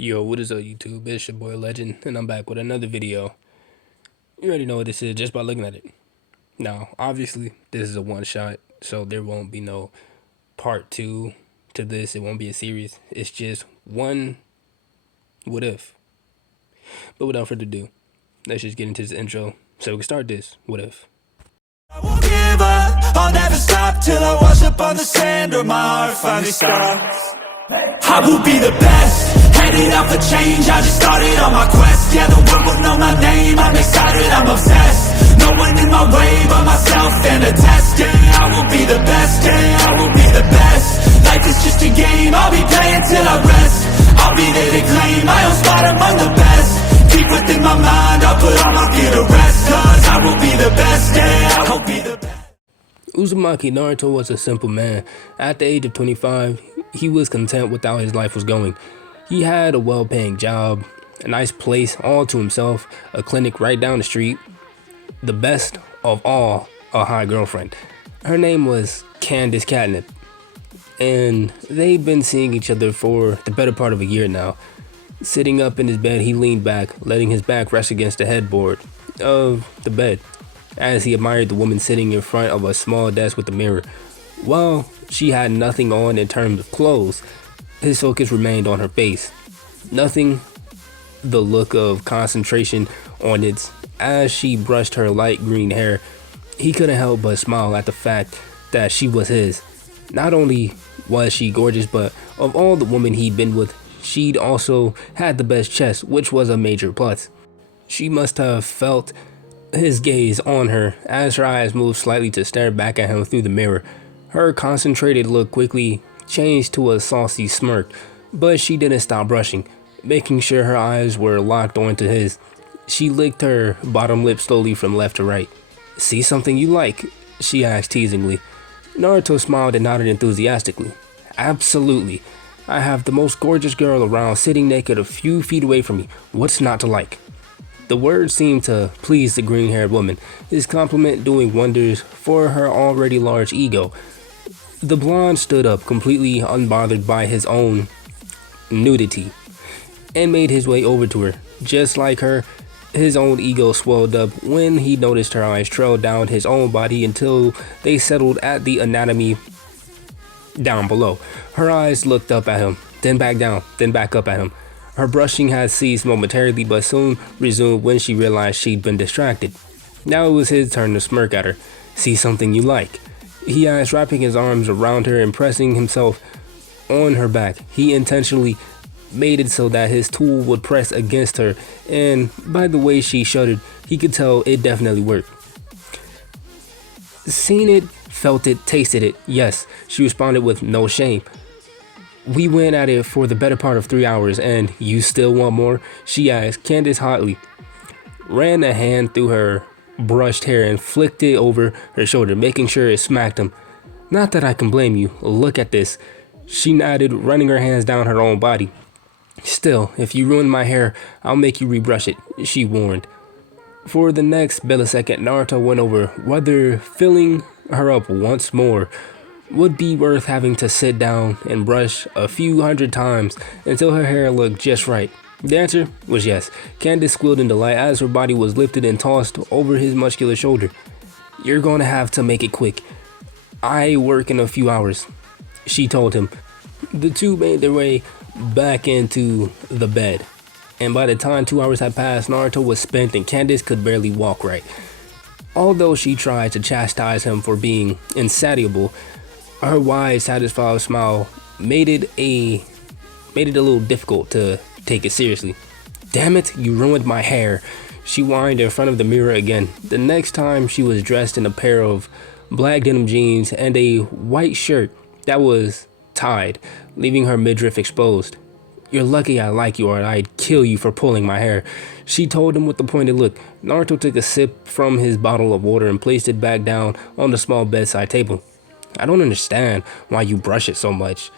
Yo, what is up YouTube? It's your boy Legend, and I'm back with another video. You already know what this is just by looking at it. Now, obviously, this is a one shot, so there won't be no part two to this. It won't be a series. It's just one what if. But without further ado, let's just get into this intro so we can start this what if. I won't give up, I'll never stop till I wash up on the sand or my heart finally stops. I will be the best, headed out for change, I just started on my quest. Yeah, the world will know my name, I'm excited, I'm obsessed. No one in my way but myself and a test. Yeah, I will be the best, yeah, I will be the best. Life is just a game, I'll be playing till I rest. I'll be there to claim my own spot among the best. Deep within my mind, I'll put all my fear to rest. Cause I will be the best, yeah, I will be the best. Uzumaki Naruto was a simple man. At the age of 25, he was content with how his life was going. He had a well-paying job, a nice place all to himself, a clinic right down the street, the best of all, a hot girlfriend. Her name was Candice Catnip, and they've been seeing each other for the better part of a year now. Sitting up in his bed, he leaned back, letting his back rest against the headboard of the bed as he admired the woman sitting in front of a small desk with a mirror. While she had nothing on in terms of clothes, his focus remained on her face. Nothing, the look of concentration on it as she brushed her light green hair. He couldn't help but smile at the fact that she was his. Not only was she gorgeous, but of all the women he'd been with, she'd also had the best chest, which was a major plus. She must have felt his gaze on her as her eyes moved slightly to stare back at him through the mirror. Her concentrated look quickly changed to a saucy smirk, but she didn't stop brushing, making sure her eyes were locked onto his. She licked her bottom lip slowly from left to right. "See something you like?" she asked teasingly. Naruto smiled and nodded enthusiastically. "Absolutely. I have the most gorgeous girl around sitting naked a few feet away from me. What's not to like?" The words seemed to please the green-haired woman, his compliment doing wonders for her already large ego. The blonde stood up, completely unbothered by his own nudity, and made his way over to her. Just like her, his own ego swelled up when he noticed her eyes trail down his own body until they settled at the anatomy down below. Her eyes looked up at him, then back down, then back up at him. Her brushing had ceased momentarily, but soon resumed when she realized she'd been distracted. Now it was his turn to smirk at her. "See something you like?" he asked, wrapping his arms around her and pressing himself on her back. He intentionally made it so that his tool would press against her, and by the way she shuddered, he could tell it definitely worked. "Seen it, felt it, tasted it, yes," she responded with no shame. "We went at it for the better part of 3 hours, and you still want more?" she asked. Candice hotly ran a hand through her brushed hair and flicked it over her shoulder, making sure it smacked him. "Not that I can blame you. Look at this." She nodded, running her hands down her own body. "Still, if you ruin my hair, I'll make you rebrush it," she warned. For the next millisecond, Naruto went over whether filling her up once more would be worth having to sit down and brush a few hundred times until her hair looked just right. The answer was yes. Candice squealed in delight as her body was lifted and tossed over his muscular shoulder. "You're gonna have to make it quick. I work in a few hours," she told him. The two made their way back into the bed, and by the time 2 hours had passed, Naruto was spent and Candice could barely walk right. Although she tried to chastise him for being insatiable, her wide, satisfied smile made it a little difficult to take it seriously. "Damn it, you ruined my hair," she whined in front of the mirror again. The next time she was dressed in a pair of black denim jeans and a white shirt that was tied, leaving her midriff exposed. "You're lucky I like you or I'd kill you for pulling my hair," she told him with a pointed look. Naruto took a sip from his bottle of water and placed it back down on the small bedside table. "I don't understand why you brush it so much.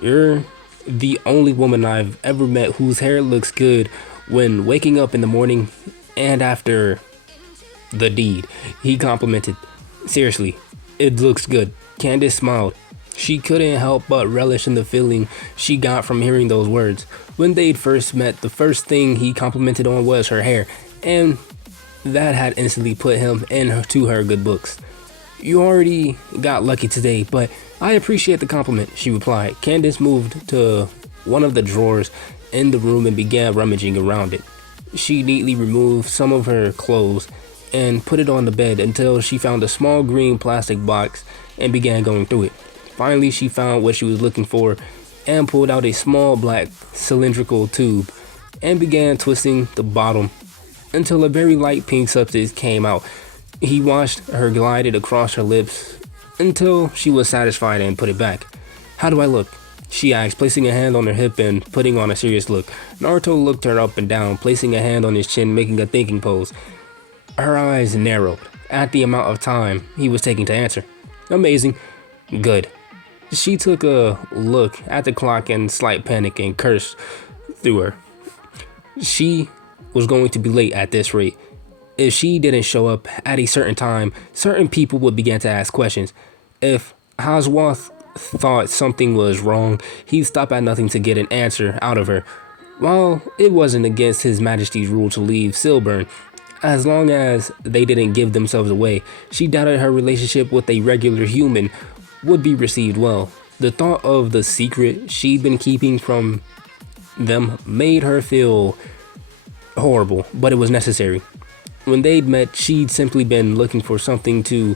You're the only woman I've ever met whose hair looks good when waking up in the morning and after the deed," he complimented. "Seriously, it looks good." Candice smiled. She couldn't help but relish in the feeling she got from hearing those words. When they'd first met, the first thing he complimented on was her hair, and that had instantly put him into her good books. "You already got lucky today, but I appreciate the compliment," she replied. Candice moved to one of the drawers in the room and began rummaging around it. She neatly removed some of her clothes and put it on the bed until she found a small green plastic box and began going through it. Finally, she found what she was looking for and pulled out a small black cylindrical tube and began twisting the bottom until a very light pink substance came out. He watched her glide it across her lips until she was satisfied and put it back. "How do I look?" she asked, placing a hand on her hip and putting on a serious look. Naruto looked her up and down, placing a hand on his chin, making a thinking pose. Her eyes narrowed at the amount of time he was taking to answer. "Amazing." "Good." She took a look at the clock in slight panic and cursed through her. She was going to be late at this rate. If she didn't show up at a certain time, certain people would begin to ask questions. If Haswath thought something was wrong, he'd stop at nothing to get an answer out of her. While it wasn't against His Majesty's rule to leave Silburn, as long as they didn't give themselves away, she doubted her relationship with a regular human would be received well. The thought of the secret she'd been keeping from them made her feel horrible, but it was necessary. When they'd met, she'd simply been looking for something to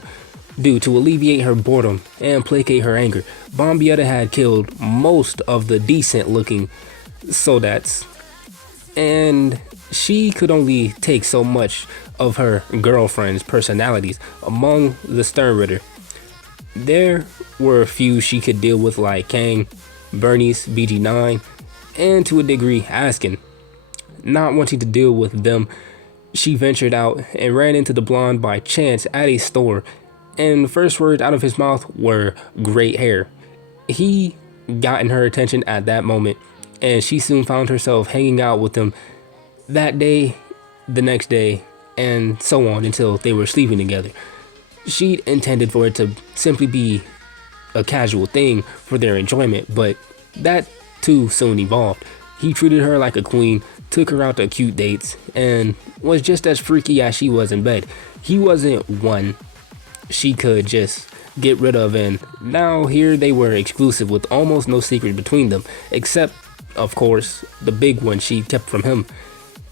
do to alleviate her boredom and placate her anger. Bombietta had killed most of the decent-looking Soldats, and she could only take so much of her girlfriend's personalities among the Sternritter. There were a few she could deal with, like Kang, Bernice, BG9, and to a degree Askin. Not wanting to deal with them, she ventured out and ran into the blonde by chance at a store, and the first words out of his mouth were "great hair." He gotten her attention at that moment, and she soon found herself hanging out with him that day, the next day, and so on until they were sleeping together. She'd intended for it to simply be a casual thing for their enjoyment, but that too soon evolved. He treated her like a queen, took her out to cute dates, and was just as freaky as she was in bed. He wasn't one she could just get rid of, and now here they were exclusive with almost no secret between them, except, of course, the big one she kept from him.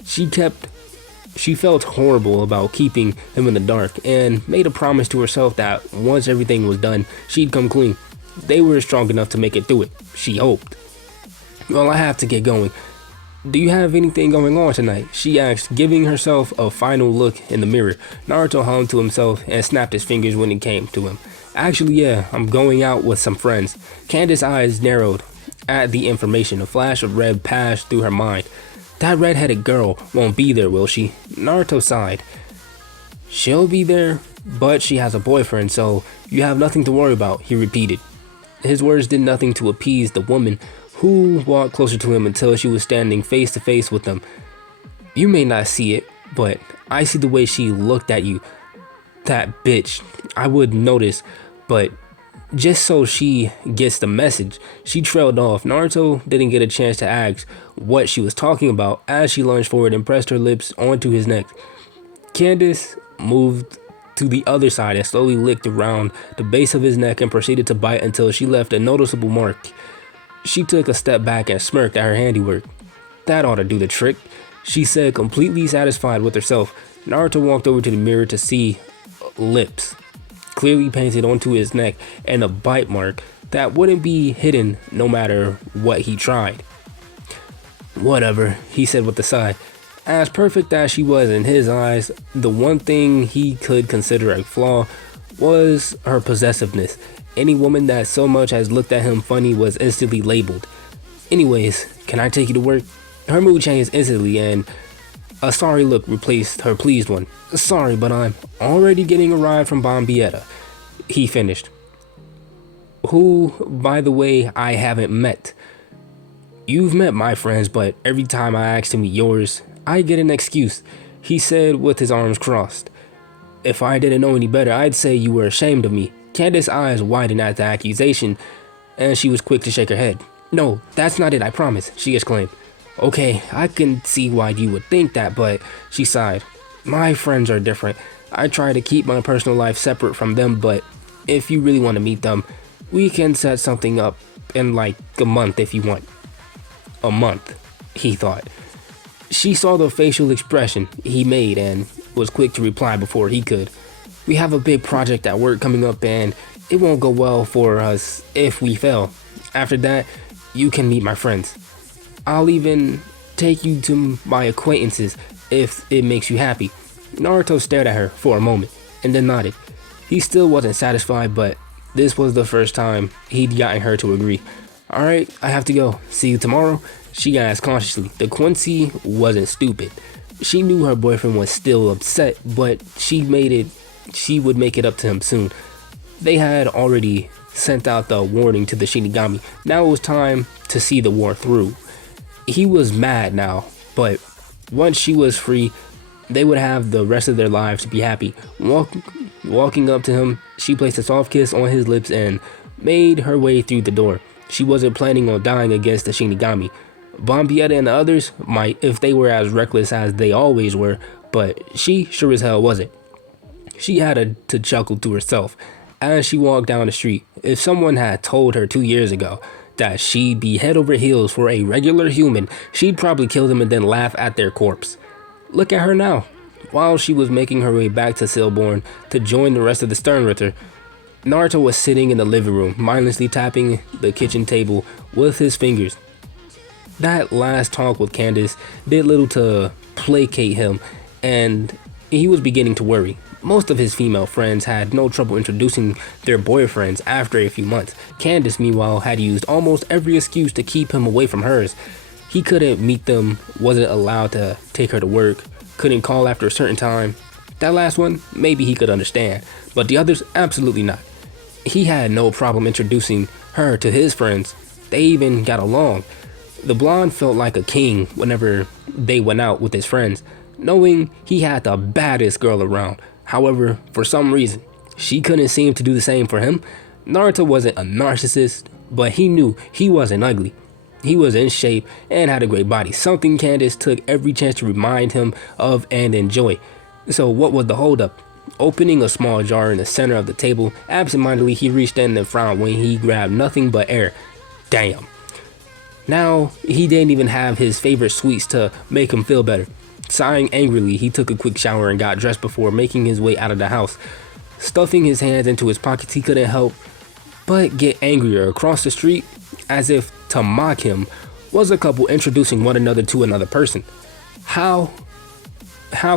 She felt horrible about keeping him in the dark and made a promise to herself that once everything was done, she'd come clean. They were strong enough to make it through it, she hoped. "Well, I have to get going. Do you have anything going on tonight?" she asked, giving herself a final look in the mirror. Naruto hummed to himself and snapped his fingers when it came to him. "Actually, yeah, I'm going out with some friends." Candice's eyes narrowed at the information. A flash of red passed through her mind. "That red-headed girl won't be there, will she?" Naruto sighed. "She'll be there, but she has a boyfriend, so you have nothing to worry about," he repeated. His words did nothing to appease the woman, who walked closer to him until she was standing face to face with him. "You may not see it, but I see the way she looked at you. That bitch. I would notice, but just so she gets the message." She trailed off. Naruto didn't get a chance to ask what she was talking about as she lunged forward and pressed her lips onto his neck. Candice moved to the other side and slowly licked around the base of his neck and proceeded to bite until she left a noticeable mark. She took a step back and smirked at her handiwork. "That ought to do the trick," she said, completely satisfied with herself. Naruto walked over to the mirror to see lips clearly painted onto his neck and a bite mark that wouldn't be hidden no matter what he tried. "Whatever," he said with a sigh. As perfect as she was in his eyes, the one thing he could consider a flaw was her possessiveness. Any woman that so much as looked at him funny was instantly labeled. "Anyways, can I take you to work?" Her mood changed instantly and a sorry look replaced her pleased one. "Sorry, but I'm already getting a ride from Bombietta," he finished. "Who, by the way, I haven't met." "You've met my friends, but every time I ask to meet yours, I get an excuse," he said with his arms crossed. "If I didn't know any better, I'd say you were ashamed of me, Candice's eyes widened at the accusation, and she was quick to shake her head. "No, that's not it, I promise," she exclaimed. "Okay, I can see why you would think that, but," she sighed. "My friends are different. I try to keep my personal life separate from them, but if you really want to meet them, we can set something up in like a month if you want." A month, he thought. She saw the facial expression he made and was quick to reply before he could. "We have a big project at work coming up and it won't go well for us if we fail. After that, you can meet my friends. I'll even take you to my acquaintances if it makes you happy." Naruto stared at her for a moment and then nodded. He still wasn't satisfied, but this was the first time he'd gotten her to agree. "Alright, I have to go. See you tomorrow?" she asked cautiously. The Quincy wasn't stupid. She knew her boyfriend was still upset, but she would make it up to him soon. They had already sent out the warning to the Shinigami. Now it was time to see the war through. He was mad now, but once she was free, they would have the rest of their lives to be happy. Walking up to him, she placed a soft kiss on his lips and made her way through the door. She wasn't planning on dying against the Shinigami. Bombietta and the others might if they were as reckless as they always were, but she sure as hell wasn't. She had to chuckle to herself as she walked down the street. If someone had told her 2 years ago that she'd be head over heels for a regular human, she'd probably kill them and then laugh at their corpse. Look at her now. While she was making her way back to Silborn to join the rest of the Sternritter, Naruto was sitting in the living room, mindlessly tapping the kitchen table with his fingers. That last talk with Candice did little to placate him, and he was beginning to worry. Most of his female friends had no trouble introducing their boyfriends after a few months. Candice, meanwhile, had used almost every excuse to keep him away from hers. He couldn't meet them, wasn't allowed to take her to work, couldn't call after a certain time. That last one, maybe he could understand, but the others, absolutely not. He had no problem introducing her to his friends. They even got along. The blonde felt like a king whenever they went out with his friends, knowing he had the baddest girl around. However, for some reason, she couldn't seem to do the same for him. Naruto wasn't a narcissist, but he knew he wasn't ugly. He was in shape and had a great body, something Candice took every chance to remind him of and enjoy. So what was the holdup? Opening a small jar in the center of the table, absentmindedly he reached in and frowned when he grabbed nothing but air. Damn. Now, he didn't even have his favorite sweets to make him feel better. Sighing angrily, he took a quick shower and got dressed before making his way out of the house. Stuffing his hands into his pockets, he couldn't help but get angrier. Across the street, as if to mock him, was a couple introducing one another to another person. How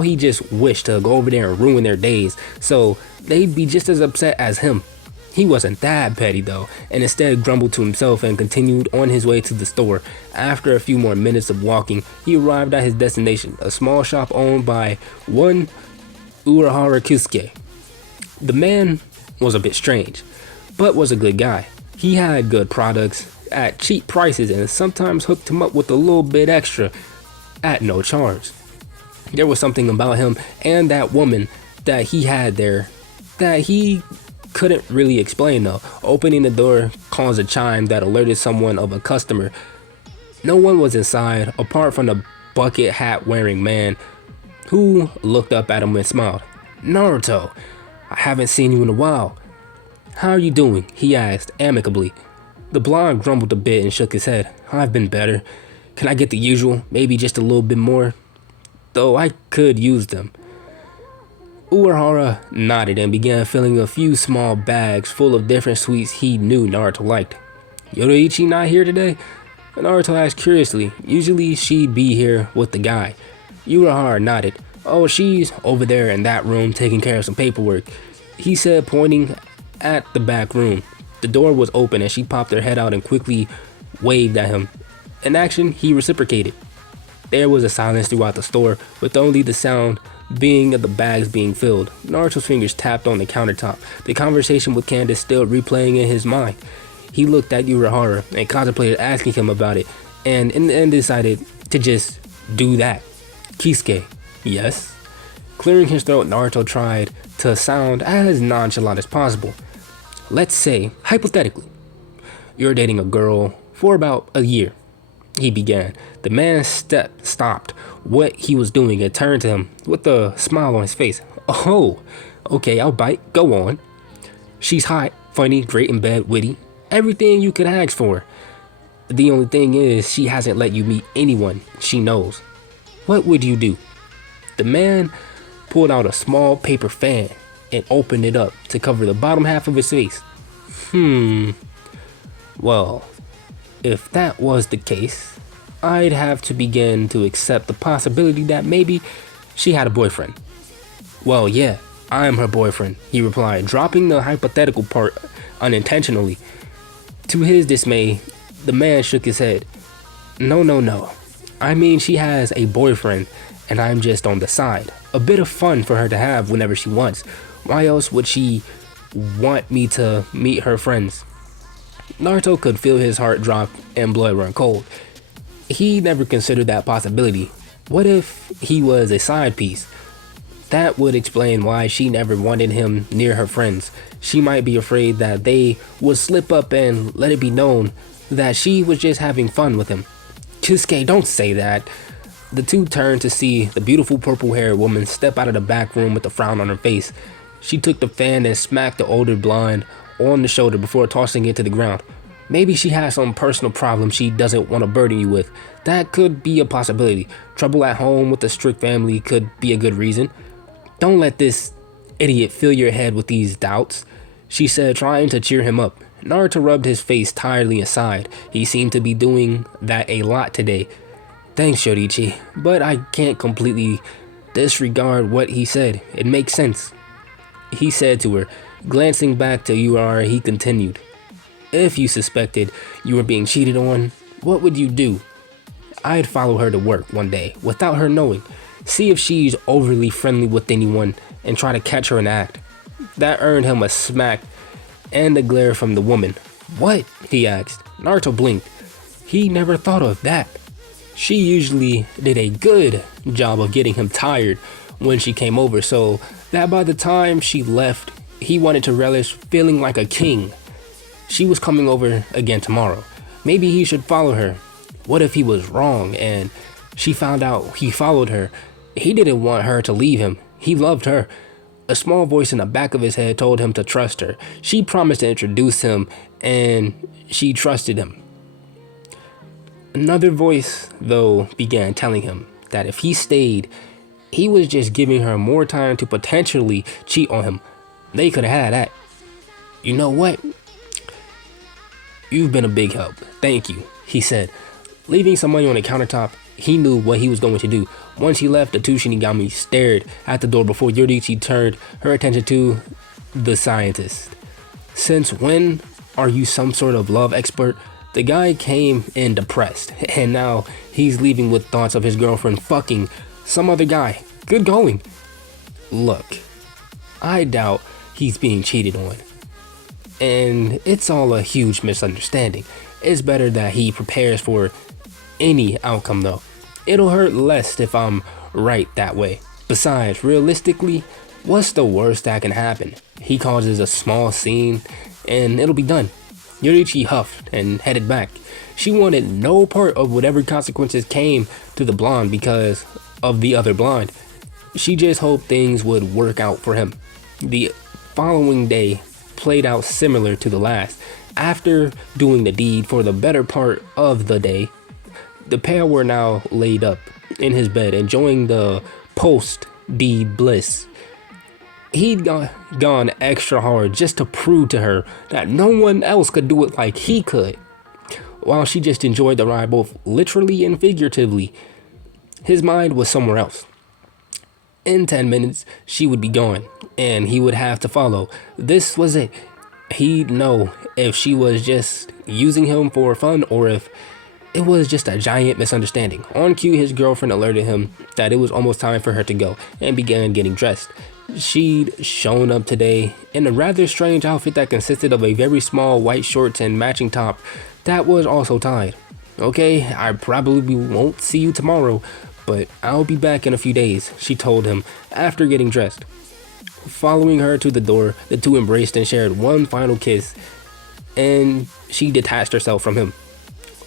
he just wished to go over there and ruin their days so they'd be just as upset as him. He wasn't that petty though, and instead grumbled to himself and continued on his way to the store. After a few more minutes of walking, he arrived at his destination, a small shop owned by one Urahara Kisuke. The man was a bit strange, but was a good guy. He had good products at cheap prices and sometimes hooked him up with a little bit extra at no charge. There was something about him and that woman that he had there that he couldn't really explain though. Opening the door caused a chime that alerted someone of a customer. No one was inside apart from the bucket hat wearing man who looked up at him and smiled. "Naruto, I haven't seen you in a while. How are you doing?" he asked amicably. The blonde grumbled a bit and shook his head. "I've been better. Can I get the usual, maybe just a little bit more? Though I could use them." Urahara nodded and began filling a few small bags full of different sweets he knew Naruto liked. "Yoruichi not here today?" Naruto asked curiously. Usually she'd be here with the guy. Urahara nodded. "Oh, she's over there in that room taking care of some paperwork," he said, pointing at the back room. The door was open and she popped her head out and quickly waved at him. In action, he reciprocated. There was a silence throughout the store, with only the sound being of the bags being filled. Naruto's fingers tapped on the countertop, the conversation with Candice still replaying in his mind. He looked at Urahara and contemplated asking him about it, and in the end decided to just do that. "Kisuke, yes?" Clearing his throat, Naruto tried to sound as nonchalant as possible. Let's say, hypothetically, you're dating a girl for about a year, he began. The man stopped what he was doing and turned to him with a smile on his face. Oh, okay, I'll bite. Go on. She's hot, funny, great in bed, witty. Everything you could ask for. The only thing is, she hasn't let you meet anyone she knows. What would you do? The man pulled out a small paper fan and opened it up to cover the bottom half of his face. Well, if that was the case, I'd have to begin to accept the possibility that maybe she had a boyfriend. Well, yeah, I'm her boyfriend, he replied, dropping the hypothetical part unintentionally. To his dismay, the man shook his head. No. I mean, she has a boyfriend, and I'm just on the side. A bit of fun for her to have whenever she wants. Why else would she want me to meet her friends? Naruto could feel his heart drop and blood run cold. He never considered that possibility. What if he was a side piece? That would explain why she never wanted him near her friends. She might be afraid that they would slip up and let it be known that she was just having fun with him. Kisuke, don't say that. The two turned to see the beautiful purple-haired woman step out of the back room with a frown on her face. She took the fan and smacked the older blonde on the shoulder before tossing it to the ground. Maybe she has some personal problem she doesn't want to burden you with. That could be a possibility. Trouble at home with a strict family could be a good reason. Don't let this idiot fill your head with these doubts, she said, trying to cheer him up. Naruto rubbed his face tiredly and sighed. He seemed to be doing that a lot today. Thanks, Shorichi, but I can't completely disregard what he said. It makes sense, he said to her. Glancing back to Urara, he continued. If you suspected you were being cheated on, what would you do? I'd follow her to work one day without her knowing. See if she's overly friendly with anyone and try to catch her in the act. That earned him a smack and a glare from the woman. What? He asked. Naruto blinked. He never thought of that. She usually did a good job of getting him tired when she came over, so that by the time she left, he wanted to relish feeling like a king. She was coming over again tomorrow. Maybe he should follow her. What if he was wrong and she found out he followed her? He didn't want her to leave him. He loved her. A small voice in the back of his head told him to trust her. She promised to introduce him, and she trusted him. Another voice, though, began telling him that if he stayed, he was just giving her more time to potentially cheat on him. They could have had that. You know what? You've been a big help. Thank you, he said. Leaving some money on the countertop, he knew what he was going to do. Once he left, the two Shinigami stared at the door before Yorichi turned her attention to the scientist. Since when are you some sort of love expert? The guy came in depressed, and now he's leaving with thoughts of his girlfriend fucking some other guy. Good going. Look, I doubt he's being cheated on. And it's all a huge misunderstanding. It's better that he prepares for any outcome though. It'll hurt less if I'm right that way. Besides, realistically, what's the worst that can happen? He causes a small scene and it'll be done. Yorichi huffed and headed back. She wanted no part of whatever consequences came to the blonde because of the other blonde. She just hoped things would work out for him. The following day played out similar to the last. After doing the deed for the better part of the day, the pair were now laid up in his bed, enjoying the post-deed bliss. He'd gone extra hard just to prove to her that no one else could do it like he could, while she just enjoyed the ride both literally and figuratively. His mind was somewhere else. In 10 minutes, she would be gone, and he would have to follow. This was it. He'd know if she was just using him for fun or if it was just a giant misunderstanding. On cue, his girlfriend alerted him that it was almost time for her to go and began getting dressed. She'd shown up today in a rather strange outfit that consisted of a very small white shorts and matching top that was also tied. Okay, I probably won't see you tomorrow, but I'll be back in a few days, she told him after getting dressed. Following her to the door, the two embraced and shared one final kiss, and she detached herself from him.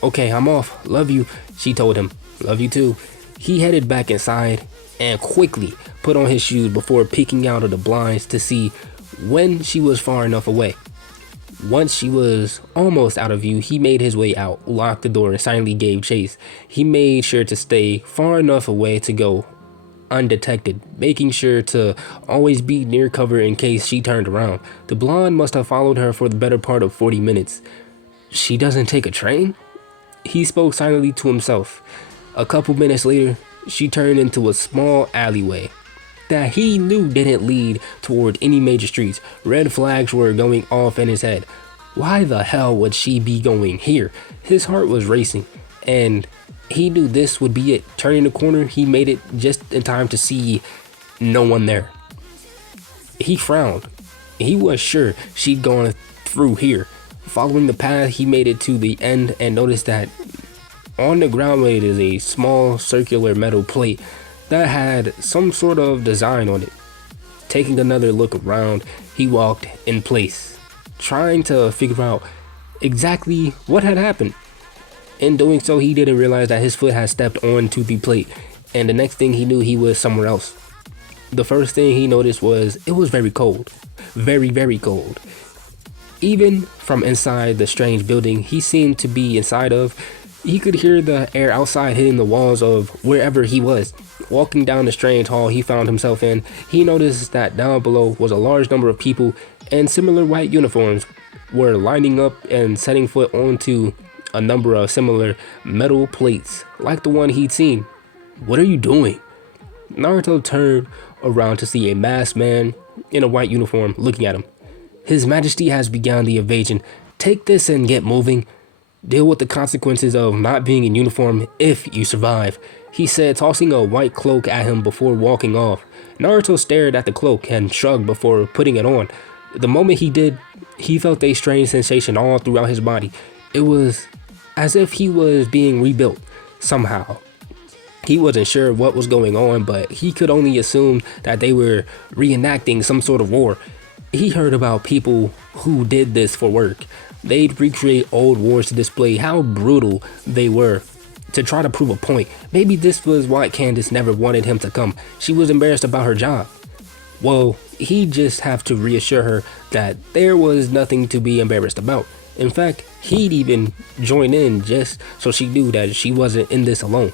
"Okay, I'm off. Love you," she told him. "Love you too." He headed back inside and quickly put on his shoes before peeking out of the blinds to see when she was far enough away. Once she was almost out of view, he made his way out, locked the door, and silently gave chase. He made sure to stay far enough away to go undetected, making sure to always be near cover in case she turned around. The blonde must have followed her for the better part of 40 minutes. "She doesn't take a train?" He spoke silently to himself. A couple minutes later, she turned into a small alleyway that he knew didn't lead toward any major streets. Red flags were going off in his head. Why the hell would she be going here? His heart was racing, and he knew this would be it. Turning the corner, he made it just in time to see no one there. He frowned. He was sure she'd gone through here. Following the path, he made it to the end and noticed that on the ground is a small circular metal plate that had some sort of design on it. Taking another look around, he walked in place, trying to figure out exactly what had happened. In doing so, he didn't realize that his foot had stepped onto the plate, and the next thing he knew, he was somewhere else. The first thing he noticed was it was very cold. Very, very cold. Even from inside the strange building he seemed to be inside of, he could hear the air outside hitting the walls of wherever he was. Walking down the strange hall he found himself in, he noticed that down below was a large number of people in similar white uniforms were lining up and setting foot onto a number of similar metal plates like the one he'd seen. "What are you doing?" Naruto turned around to see a masked man in a white uniform looking at him. "His Majesty has begun the invasion. Take this and get moving. Deal with the consequences of not being in uniform if you survive," he said, tossing a white cloak at him before walking off. Naruto stared at the cloak and shrugged before putting it on. The moment he did, he felt a strange sensation all throughout his body. It was as if he was being rebuilt somehow. He wasn't sure what was going on, but he could only assume that they were reenacting some sort of war. He heard about people who did this for work. They'd recreate old wars to display how brutal they were, to try to prove a point. Maybe this was why Candice never wanted him to come. She was embarrassed about her job. Well, he'd just have to reassure her that there was nothing to be embarrassed about. In fact, he'd even join in just so she knew that she wasn't in this alone.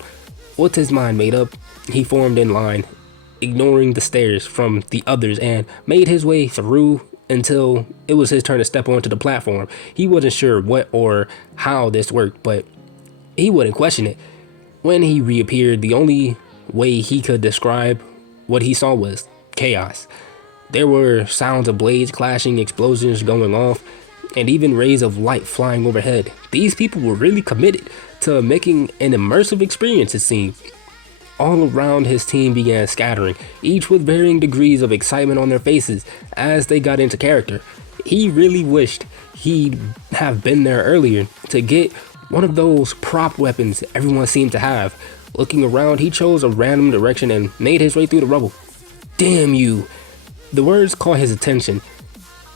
With his mind made up, he formed in line, ignoring the stares from the others, and made his way through until it was his turn to step onto the platform. He wasn't sure what or how this worked, but he wouldn't question it. When he reappeared, the only way he could describe what he saw was chaos. There were sounds of blades clashing, explosions going off, and even rays of light flying overhead. These people were really committed to making an immersive experience, it seemed. All around, his team began scattering, each with varying degrees of excitement on their faces as they got into character. He really wished he'd have been there earlier to get one of those prop weapons everyone seemed to have. Looking around, he chose a random direction and made his way through the rubble. "Damn you!" The words caught his attention,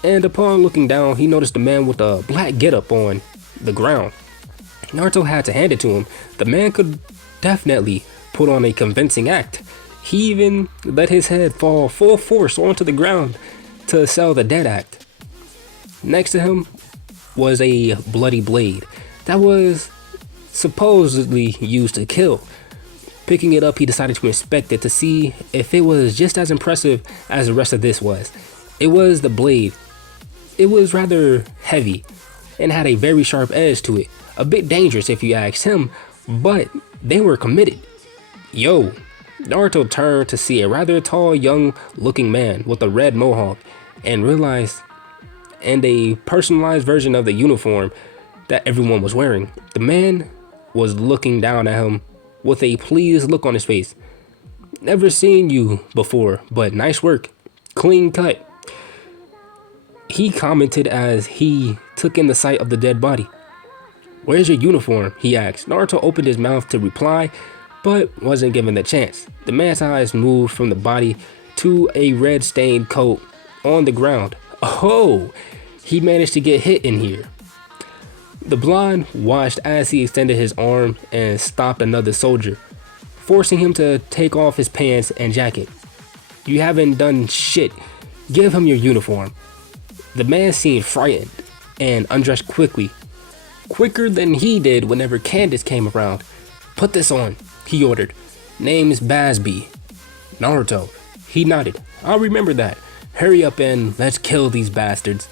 and upon looking down, he noticed a man with a black getup on the ground. Naruto had to hand it to him. The man could definitely put on a convincing act. He even let his head fall full force onto the ground to sell the dead act. Next to him was a bloody blade that was supposedly used to kill. Picking it up, he decided to inspect it to see if it was just as impressive as the rest of this was. It was the blade. It was rather heavy and had a very sharp edge to it. A bit dangerous if you asked him, but they were committed. "Yo." Naruto turned to see a rather tall, young-looking man with a red mohawk and realized, and a personalized version of the uniform that everyone was wearing. The man was looking down at him with a pleased look on his face. "Never seen you before, but nice work. Clean cut," he commented as he took in the sight of the dead body. "Where's your uniform?" he asked. Naruto opened his mouth to reply, but wasn't given the chance. The man's eyes moved from the body to a red stained coat on the ground. Oh, he managed to get hit in here. The blonde watched as he extended his arm and stopped another soldier, forcing him to take off his pants and jacket. You haven't done shit. Give him your uniform. The man seemed frightened and undressed quickly, quicker than he did whenever Candice came around. Put this on, he ordered. Name's Basby. Naruto. He nodded. I'll remember that. Hurry up and let's kill these bastards,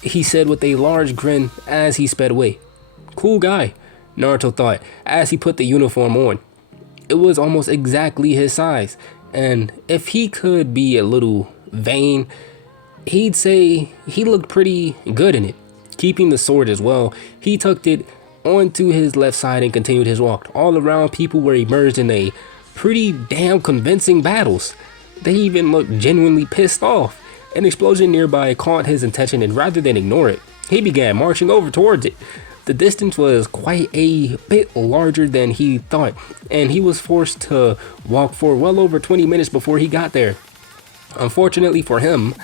he said with a large grin as he sped away. Cool guy, Naruto thought as he put the uniform on. It was almost exactly his size, and if he could be a little vain, he'd say he looked pretty good in it. Keeping the sword as well, he tucked it onto his left side and continued his walk. All around, people were immersed in a pretty damn convincing battles. They even looked genuinely pissed off. An explosion nearby caught his attention, and rather than ignore it, he began marching over towards it. The distance was quite a bit larger than he thought, and he was forced to walk for well over 20 minutes before he got there. Unfortunately for him,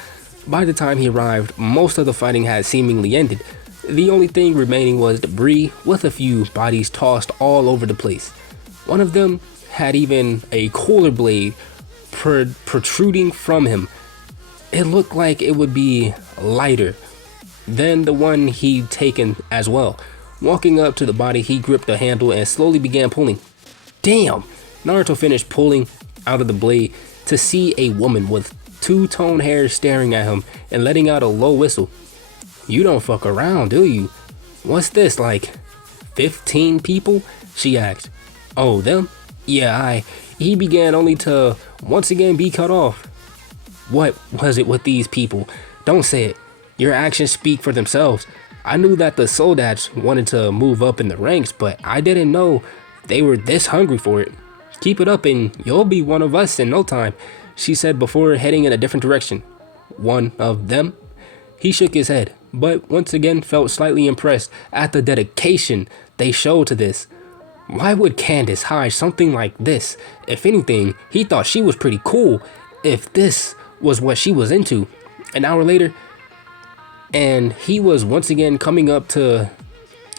by the time he arrived, most of the fighting had seemingly ended. The only thing remaining was debris, with a few bodies tossed all over the place. One of them had even a cooler blade protruding from him. It looked like it would be lighter than the one he'd taken as well. Walking up to the body, he gripped the handle and slowly began pulling. Damn! Naruto finished pulling out of the blade to see a woman with two-tone hair staring at him and letting out a low whistle. You don't fuck around, do you? What's this, like 15 people? She asked. Oh, them? Yeah, He began only to once again be cut off. What was it with these people? Don't say it. Your actions speak for themselves. I knew that the soldats wanted to move up in the ranks, but I didn't know they were this hungry for it. Keep it up and you'll be one of us in no time, she said before heading in a different direction. One of them? He shook his head, but once again felt slightly impressed at the dedication they showed to this. Why would Candice hide something like this? If anything, he thought she was pretty cool if this was what she was into. An hour later, and he was once again coming up to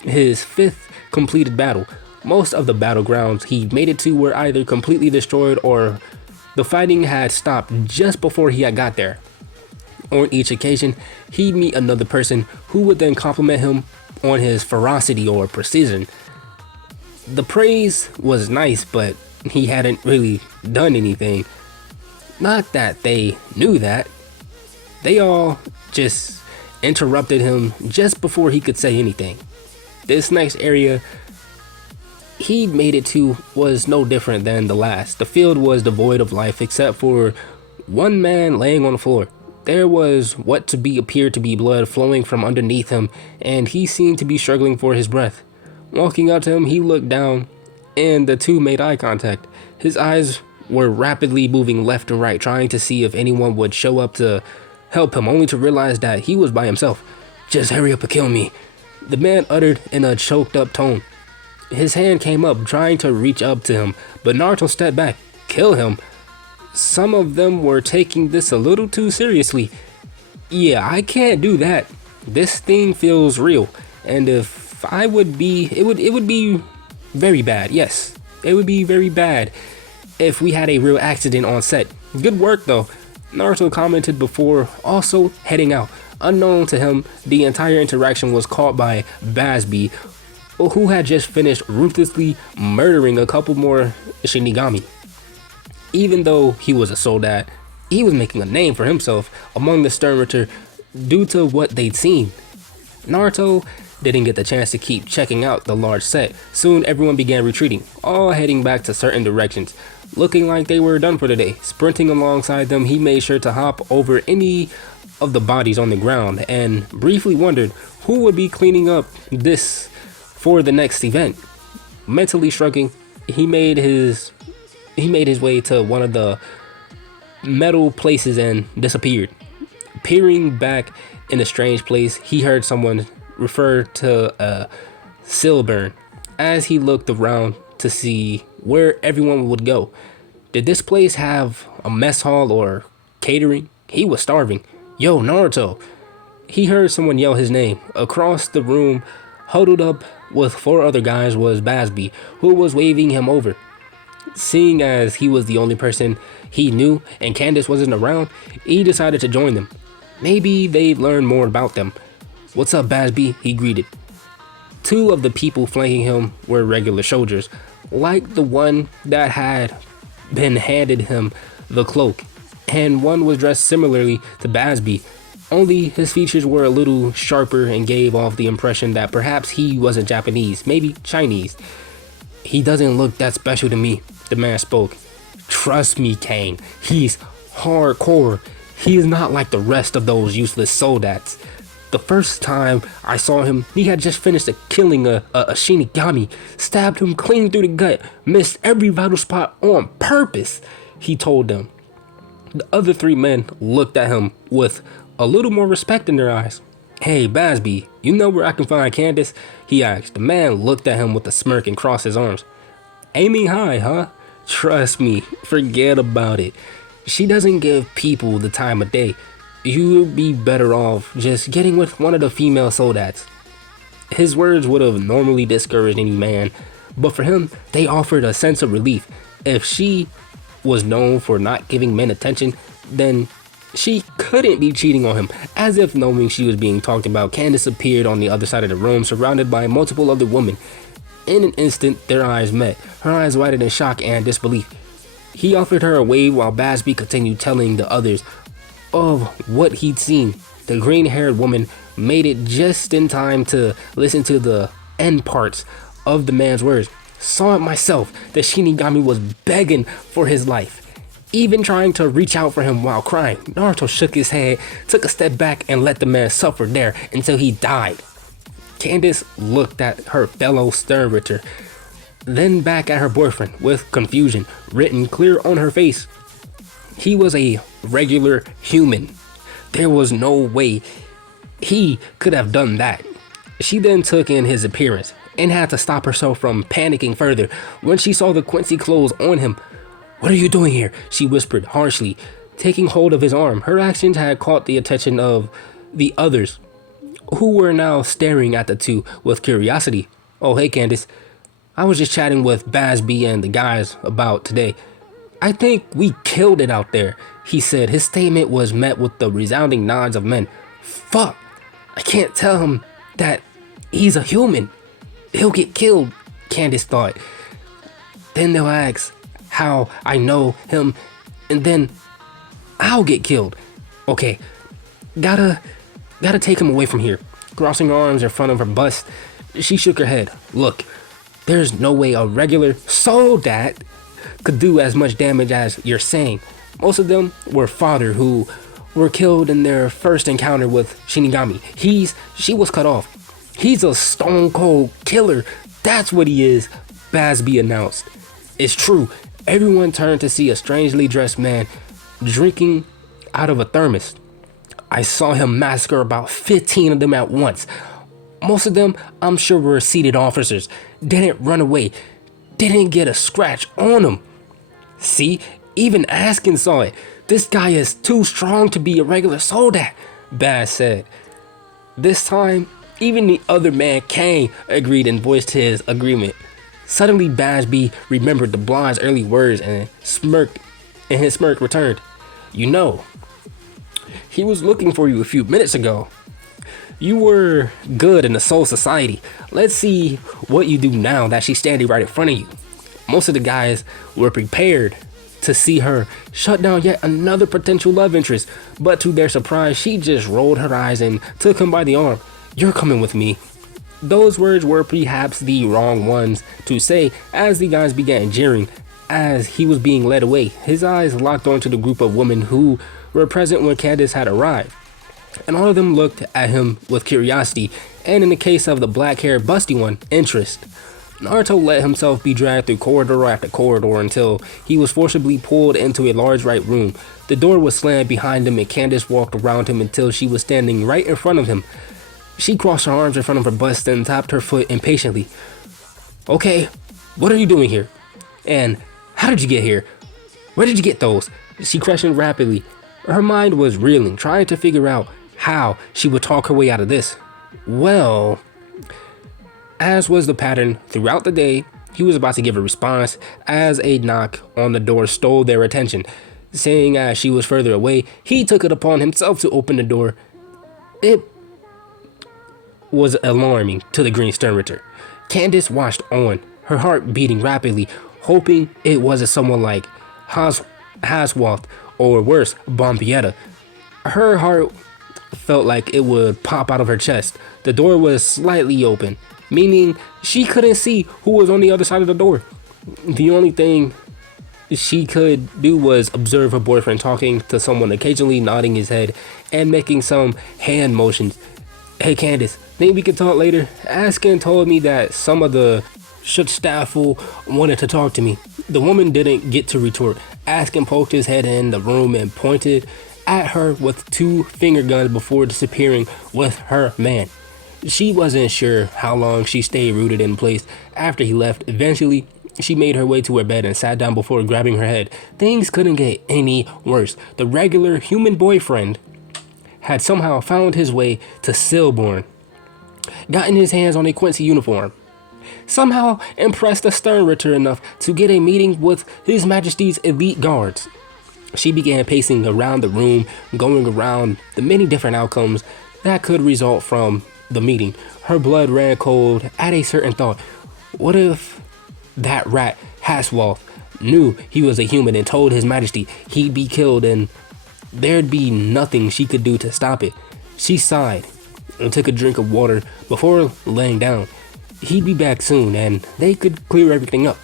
his 5th completed battle. Most of the battlegrounds he made it to were either completely destroyed or the fighting had stopped just before he had got there. On each occasion, he'd meet another person who would then compliment him on his ferocity or precision. The praise was nice, but he hadn't really done anything. Not that they knew that. They all just interrupted him just before he could say anything. This next area he'd made it to was no different than the last. The field was devoid of life except for one man laying on the floor. There was what appeared to be blood flowing from underneath him, and he seemed to be struggling for his breath. Walking up to him, he looked down, and the two made eye contact. His eyes were rapidly moving left and right, trying to see if anyone would show up to help him, only to realize that he was by himself. Just hurry up and kill me, the man uttered in a choked up tone. His hand came up, trying to reach up to him, but Naruto stepped back. Kill him? Some of them were taking this a little too seriously. Yeah, I can't do that. This thing feels real, and if I would be, it would be very bad. Yes, it would be very bad if we had a real accident on set. Good work though, Naruto commented before also heading out. Unknown to him, the entire interaction was caught by Basby, who had just finished ruthlessly murdering a couple more Shinigami. Even though he was a soldat, he was making a name for himself among the Sternritter due to what they'd seen. Naruto didn't get the chance to keep checking out the large set. Soon everyone began retreating, all heading back to certain directions, looking like they were done for the day. Sprinting alongside them, he made sure to hop over any of the bodies on the ground and briefly wondered who would be cleaning up this for the next event. Mentally shrugging, he made his way to one of the metal places and disappeared. Peering back in a strange place, he heard someone refer to a sill burn. As he looked around to see where everyone would go, Did this place have a mess hall or catering? He was starving. Yo, Naruto. He heard someone yell his name. Across the room, huddled up with four other guys, was Basby, who was waving him over. Seeing as he was the only person he knew and Candice wasn't around, he decided to join them. Maybe they'd learn more about them. What's up, Basby? He greeted. Two of the people flanking him were regular soldiers, like the one that had been handed him the cloak, and one was dressed similarly to Basby, only his features were a little sharper and gave off the impression that perhaps he wasn't Japanese, maybe Chinese. He doesn't look that special to me, the man spoke. Trust me, Kane, he's hardcore. He is not like the rest of those useless soldats. The first time I saw him, he had just finished killing a Shinigami, stabbed him clean through the gut, missed every vital spot on purpose, he told them. The other three men looked at him with a little more respect in their eyes. Hey, Basby, you know where I can find Candice? He asked. The man looked at him with a smirk and crossed his arms. Aiming high, huh? Trust me, forget about it. She doesn't give people the time of day. You'd be better off just getting with one of the female soldats. His words would have normally discouraged any man, but for him, they offered a sense of relief. If she was known for not giving men attention, then she couldn't be cheating on him. As if knowing she was being talked about, Candice appeared on the other side of the room, surrounded by multiple other women. In an instant, their eyes met, her eyes widened in shock and disbelief. He offered her a wave while Basby continued telling the others of what he'd seen. The green-haired woman made it just in time to listen to the end parts of the man's words. Saw it myself. The Shinigami was begging for his life, even trying to reach out for him while crying. Naruto shook his head, took a step back, and let the man suffer there until he died. Candice looked at her fellow servitor, then back at her boyfriend with confusion written clear on her face. He was a regular human. There was no way he could have done that. She then took in his appearance and had to stop herself from panicking further when she saw the Quincy clothes on him. What are you doing here? She whispered harshly, taking hold of his arm. Her actions had caught the attention of the others, who were now staring at the two with curiosity. Oh, hey, Candice. I was just chatting with Basby and the guys about today. I think we killed it out there, he said. His statement was met with the resounding nods of men. Fuck, I can't tell him that he's a human. He'll get killed, Candice thought. Then they'll ask how I know him, and then I'll get killed. Okay, gotta take him away from here. Crossing her arms in front of her bust, she shook her head. Look, there's no way a regular soldat could do as much damage as you're saying. Most of them were father who were killed in their first encounter with Shinigami. She was cut off. He's a stone cold killer. That's what he is, Basby announced. It's true. Everyone turned to see a strangely dressed man drinking out of a thermos. I saw him massacre about 15 of them at once. Most of them, I'm sure, were seated officers. Didn't run away. Didn't get a scratch on them. See, even Askin saw it. This guy is too strong to be a regular soldat, Baz said. This time, even the other man, Kane, agreed and voiced his agreement. Suddenly, Basby remembered the blonde's early words and smirked, and his smirk returned. You know, he was looking for you a few minutes ago. You were good in the Soul Society. Let's see what you do now that she's standing right in front of you. Most of the guys were prepared to see her shut down yet another potential love interest, but to their surprise, she just rolled her eyes and took him by the arm. You're coming with me. Those words were perhaps the wrong ones to say as the guys began jeering as he was being led away. His eyes locked onto the group of women who were present when Candice had arrived, and all of them looked at him with curiosity, and in the case of the black-haired busty one, interest. Naruto let himself be dragged through corridor after corridor until he was forcibly pulled into a large right room. The door was slammed behind him and Candice walked around him until she was standing right in front of him. She crossed her arms in front of her bust and tapped her foot impatiently. Okay, what are you doing here? And how did you get here? Where did you get those? She questioned rapidly. Her mind was reeling, trying to figure out how she would talk her way out of this. Well, as was the pattern throughout the day, he was about to give a response as a knock on the door stole their attention. Saying as she was further away, he took it upon himself to open the door. It was alarming to the green sternritter. Candice watched on, her heart beating rapidly, hoping it wasn't someone like Haswath or worse, Bombietta. Her heart felt like it would pop out of her chest. The door was slightly open, meaning she couldn't see who was on the other side of the door. The only thing she could do was observe her boyfriend talking to someone, occasionally nodding his head and making some hand motions. Hey Candice, think we can talk later? Askin told me that some of the staffel wanted to talk to me. The woman didn't get to retort. Askin poked his head in the room and pointed at her with 2 finger guns before disappearing with her man. She wasn't sure how long she stayed rooted in place after he left. Eventually, she made her way to her bed and sat down before grabbing her head. Things couldn't get any worse. The regular human boyfriend had somehow found his way to Silborn, gotten his hands on a Quincy uniform, somehow impressed the Sternritter enough to get a meeting with His Majesty's elite guards. She began pacing around the room, going around the many different outcomes that could result from the meeting. Her blood ran cold at a certain thought. What if that rat Haswalth knew he was a human and told His Majesty he'd be killed and there'd be nothing she could do to stop it? She sighed and took a drink of water before laying down. He'd be back soon and they could clear everything up.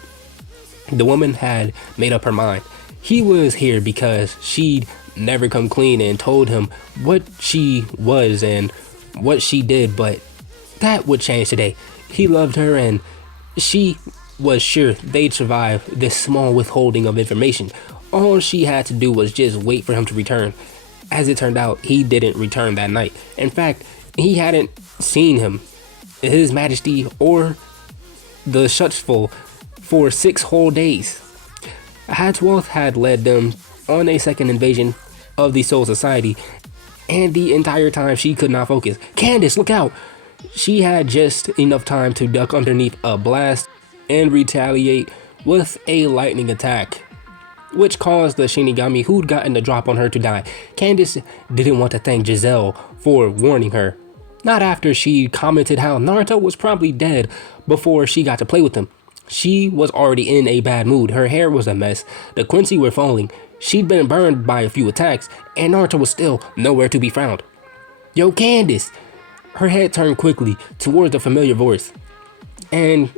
The woman had made up her mind. He was here because she'd never come clean and told him what she was and what she did, but that would change today. He loved her and she was sure they'd survive this small withholding of information. All she had to do was just wait for him to return. As it turned out, he didn't return that night. In fact, he hadn't seen him, His Majesty, or the Shutchful for 6 whole days. Hadsworth had led them on a second invasion of the Soul Society, and the entire time she could not focus. Candice, look out! She had just enough time to duck underneath a blast and retaliate with a lightning attack, which caused the Shinigami who'd gotten the drop on her to die. Candice didn't want to thank Giselle for warning her. Not after she commented how Naruto was probably dead before she got to play with him. She was already in a bad mood. Her hair was a mess. The Quincy were falling. She'd been burned by a few attacks, and Naruto was still nowhere to be found. Yo, Candice! Her head turned quickly towards the familiar voice, and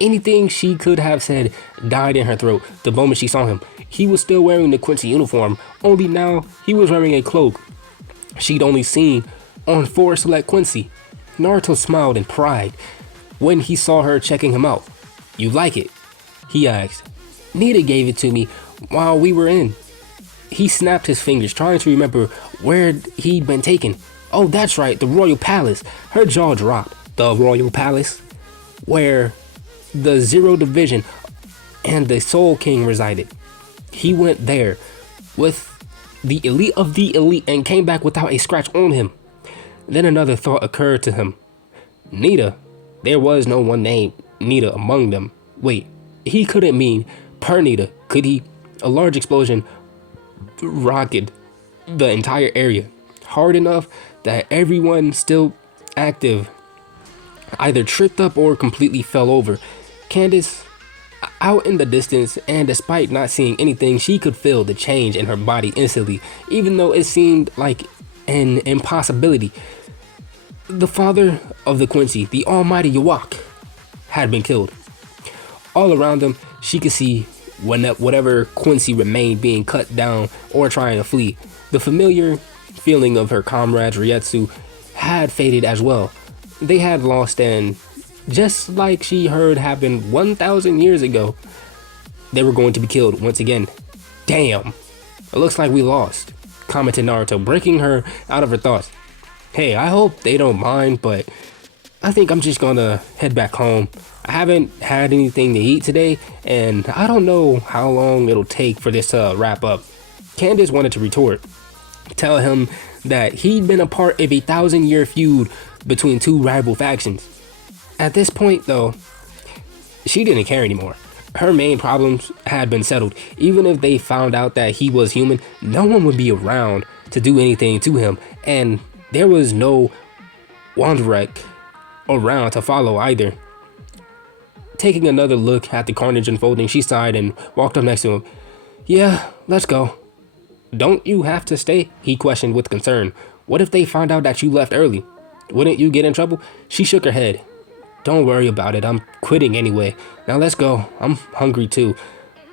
anything she could have said died in her throat the moment she saw him. He was still wearing the Quincy uniform, only now he was wearing a cloak she'd only seen on 4 Select Quincy. Naruto smiled in pride when he saw her checking him out. You like it? He asked. Nita gave it to me while we were in. He snapped his fingers, trying to remember where he'd been taken. Oh, that's right, the Royal Palace. Her jaw dropped. The Royal Palace? Where the Zero Division and the Soul King resided. He went there with the elite of the elite and came back without a scratch on him. Then another thought occurred to him. Nita? There was no one named Nita among them. Wait, he couldn't mean Pernita, could he? A large explosion rocketed the entire area, hard enough that everyone still active either tripped up or completely fell over. Candice, out in the distance, and despite not seeing anything, she could feel the change in her body instantly, even though it seemed like an impossibility. The father of the Quincy, the almighty Yawak, had been killed. All around them, she could see whatever Quincy remained being cut down or trying to flee. The familiar feeling of her comrades Ryetsu had faded as well. They had lost, and just like she heard happened 1,000 years ago, they were going to be killed once again. Damn, it looks like we lost, commented Naruto, breaking her out of her thoughts. Hey, I hope they don't mind, but I think I'm just gonna head back home. I haven't had anything to eat today, and I don't know how long it'll take for this to wrap up. Candice wanted to retort, tell him that he'd been a part of a 1,000-year feud between two rival factions. At this point, though, she didn't care anymore. Her main problems had been settled. Even if they found out that he was human, no one would be around to do anything to him, and there was no Wanderek around to follow either. Taking another look at the carnage unfolding, she sighed and walked up next to him. Yeah, let's go. Don't you have to stay? He questioned with concern. What if they found out that you left early? Wouldn't you get in trouble? She shook her head. Don't worry about it, I'm quitting anyway. Now let's go, I'm hungry too.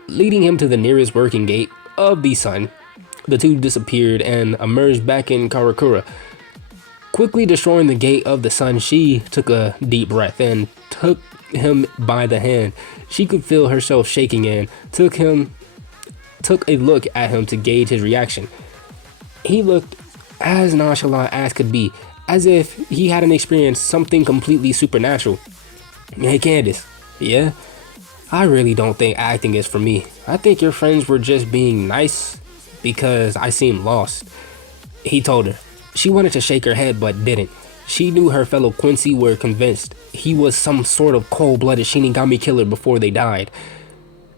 Leading him to the nearest working gate of the sun, the two disappeared and emerged back in Karakura. Quickly destroying the gate of the sun, she took a deep breath and took him by the hand. She could feel herself shaking and took a look at him to gauge his reaction. He looked as nonchalant as could be, as if he hadn't experienced something completely supernatural. Hey Candice, yeah? I really don't think acting is for me. I think your friends were just being nice because I seemed lost. He told her. She wanted to shake her head but didn't. She knew her fellow Quincy were convinced he was some sort of cold-blooded Shinigami killer before they died.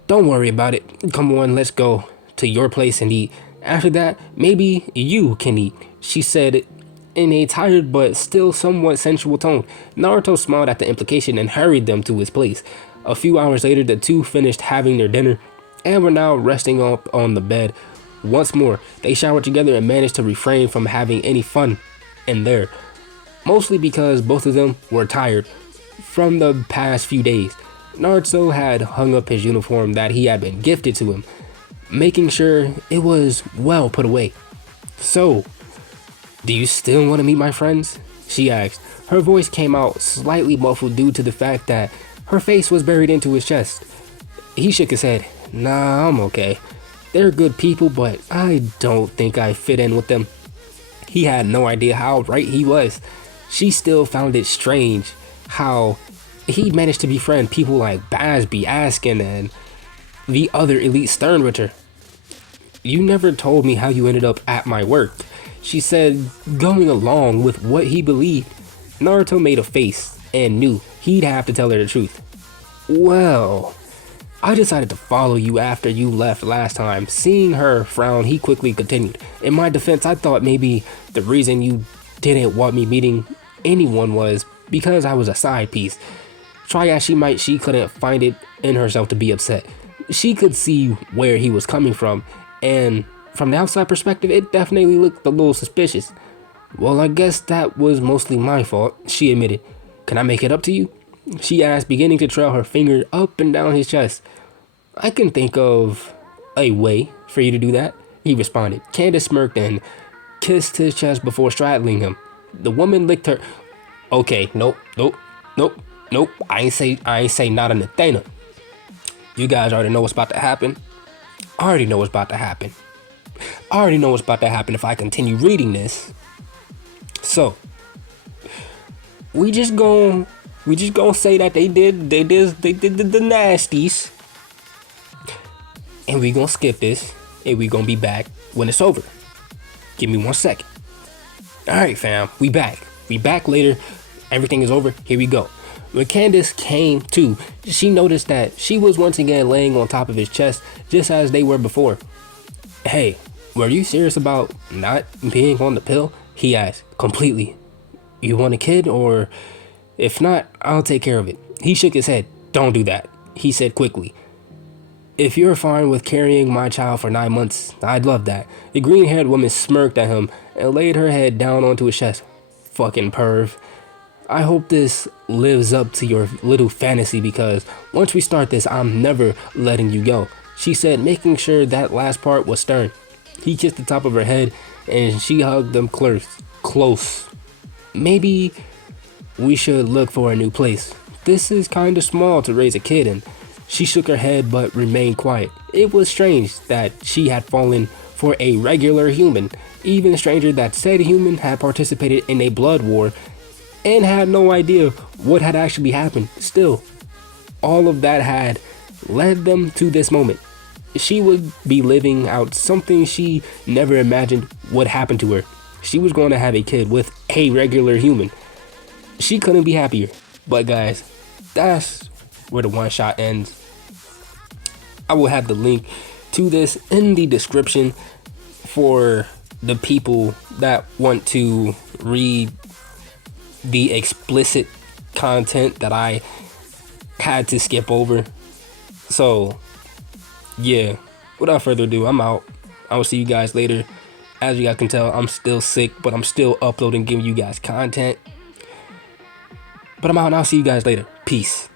Don't worry about it. Come on, let's go to your place and eat. After that, maybe you can eat, she said in a tired but still somewhat sensual tone. Naruto smiled at the implication and hurried them to his place. A few hours later, the two finished having their dinner and were now resting up on the bed. Once more, they showered together and managed to refrain from having any fun in there, mostly because both of them were tired from the past few days. Naruto had hung up his uniform that he had been gifted to him, making sure it was well put away. So, do you still want to meet my friends? She asked. Her voice came out slightly muffled due to the fact that her face was buried into his chest. He shook his head. Nah, I'm okay. They're good people, but I don't think I fit in with them. He had no idea how right he was. She still found it strange how he managed to befriend people like Basby, Askin, and the other elite Sternritter. You never told me how you ended up at my work, she said, going along with what he believed. Naruto made a face and knew he'd have to tell her the truth. Well, I decided to follow you after you left last time. Seeing her frown, he quickly continued. In my defense, I thought maybe the reason you didn't want me meeting anyone was because I was a side piece. Try as she might, she couldn't find it in herself to be upset. She could see where he was coming from, and from the outside perspective, it definitely looked a little suspicious. Well, I guess that was mostly my fault, she admitted. Can I make it up to you? She asked, beginning to trail her finger up and down his chest. I can think of a way for you to do that, he responded. Candice smirked and kissed his chest before straddling him. The woman licked her. Okay, nope. I ain't say not an Athena. You guys already know what's about to happen. I already know what's about to happen if I continue reading this. So, we just gonna say that they did the nasties. And we gonna skip this, and we gonna be back when it's over. Give me 1 second. Alright fam, we back later. Everything is over, here we go. When Candice came to, she noticed that she was once again laying on top of his chest, just as they were before. Hey, were you serious about not being on the pill? He asked. Completely. You want a kid, or if not, I'll take care of it. He shook his head. Don't do that, he said quickly. If you're fine with carrying my child for 9 months, I'd love that. The green-haired woman smirked at him and laid her head down onto his chest. Fucking perv. I hope this lives up to your little fantasy, because once we start this, I'm never letting you go, she said, making sure that last part was stern. He kissed the top of her head and she hugged them close. Maybe we should look for a new place. This is kinda small to raise a kid in. She shook her head but remained quiet. It was strange that she had fallen for a regular human, even stranger that said human had participated in a blood war and had no idea what had actually happened. Still, all of that had led them to this moment. She would be living out something she never imagined would happen to her. She was going to have a kid with a regular human. She couldn't be happier. But guys, that's where the one shot ends. I will have the link to this in the description for the people that want to read the explicit content that I had to skip over. So yeah, without further ado, I'm out. I will see you guys later. As you guys can tell, I'm still sick, but I'm still uploading, giving you guys content. But I'm out, and I'll see you guys later. Peace.